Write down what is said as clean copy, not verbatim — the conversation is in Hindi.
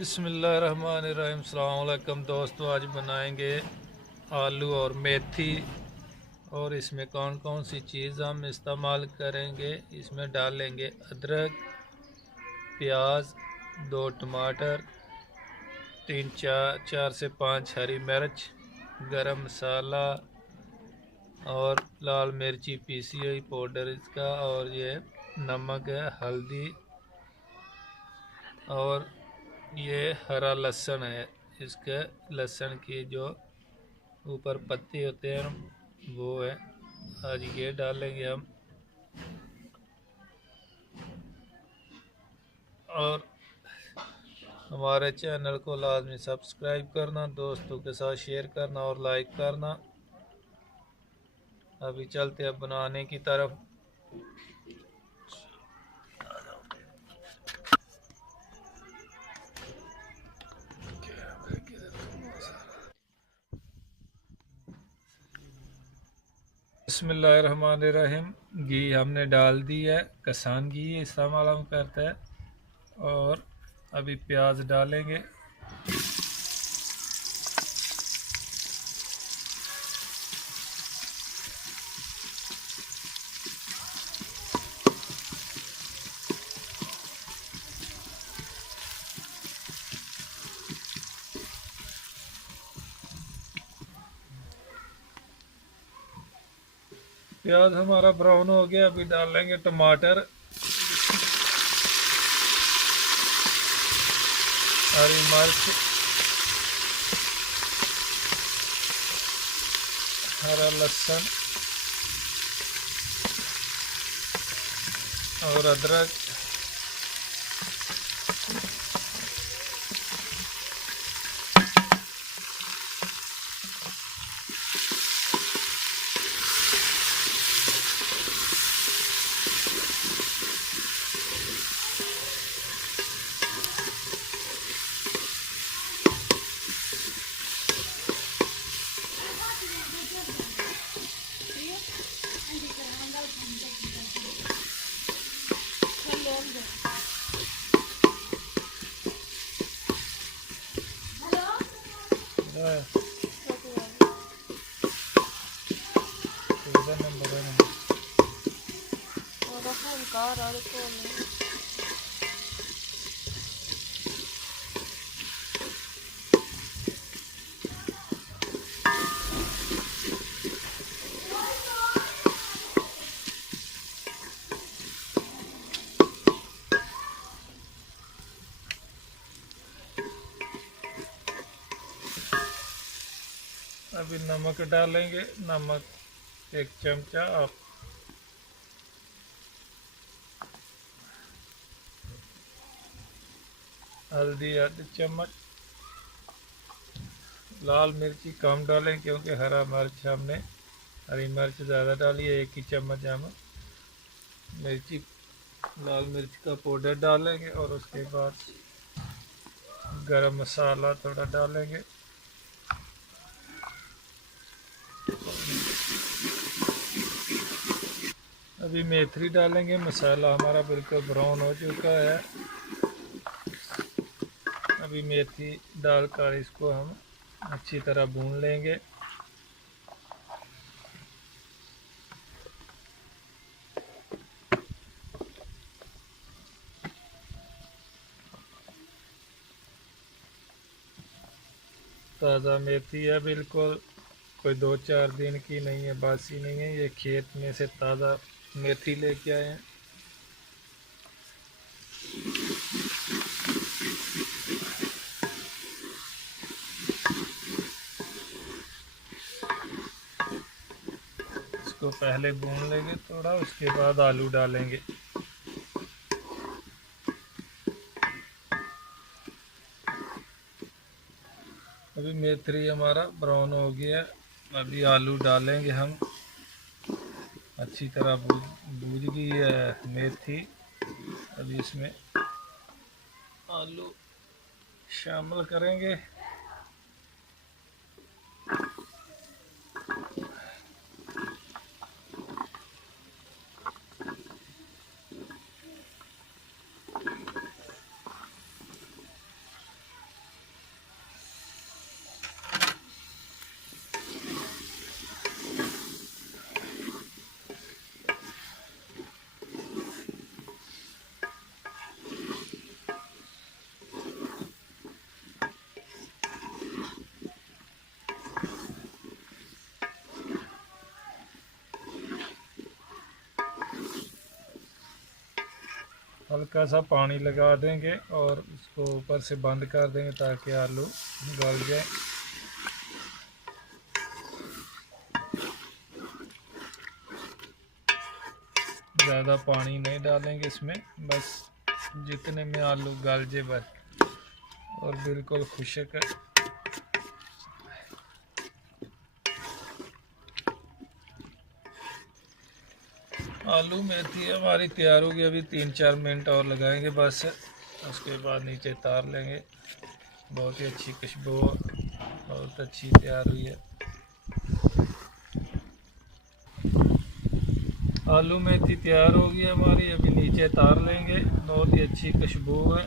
बिस्मिल्लाहिर्रहमानिर्रहीम। अस्सलाम वालेकुम दोस्तों, आज बनाएंगे आलू और मेथी। और इसमें कौन कौन सी चीज़ हम इस्तेमाल करेंगे, इसमें डालेंगे अदरक, प्याज, 2 टमाटर, 4 से 5 हरी मिर्च, गरम मसाला और लाल मिर्ची पीसी हुई पाउडर इसका, और ये नमक है, हल्दी, और ये हरा लहसुन है। इसके लहसुन की जो ऊपर पत्ती होते हैं वो है। आज ये डालेंगे हम। और हमारे चैनल को लाजमी सब्सक्राइब करना, दोस्तों के साथ शेयर करना और लाइक करना। अभी चलते हैं बनाने की तरफ। बिस्मिल्लाहिर्रहमानिर्रहीम। घी हमने डाल दी है, कसान घी इस्तेमाल हम करते हैं। और अभी प्याज डालेंगे। प्याज हमारा ब्राउन हो गया, अभी डालेंगे टमाटर, हरी मिर्च, हरा लहसुन और अदरक। अभी नमक डालेंगे, नमक 1 चमचा। आप हल्दी आधी चम्मच। लाल मिर्ची कम डालें क्योंकि हरा मिर्च हमने हरी मिर्च ज़्यादा डाली है। 1 ही चम्मच हम मिर्ची लाल मिर्च का पाउडर डालेंगे। और उसके बाद गरम मसाला थोड़ा डालेंगे। अभी मेथी डालेंगे। मसाला हमारा बिल्कुल ब्राउन हो चुका है। अभी मेथी डालकर इसको हम अच्छी तरह भून लेंगे। ताज़ा मेथी है, बिल्कुल कोई 2-4 दिन की नहीं है, बासी नहीं है। ये खेत में से ताज़ा मेथी लेके आए हैं। इसको पहले भून लेंगे थोड़ा, उसके बाद आलू डालेंगे। अभी मेथी हमारा ब्राउन हो गया। अभी आलू डालेंगे हम। अच्छी तरह भूज गई है मेथी। अभी इसमें आलू शामिल करेंगे। हल्का सा पानी लगा देंगे और उसको ऊपर से बंद कर देंगे ताकि आलू गल जाए। ज़्यादा पानी नहीं डालेंगे इसमें, बस जितने में आलू गल जाए बस। और बिल्कुल खुश्क है। आलू मेथी हमारी तैयार होगी। अभी 3-4 मिनट और लगाएंगे बस, उसके बाद नीचे तार लेंगे। बहुत ही अच्छी खुशबू, बहुत अच्छी तैयार हुई है। आलू मेथी तैयार होगी हमारी, अभी नीचे तार लेंगे। बहुत ही अच्छी खुशबू है।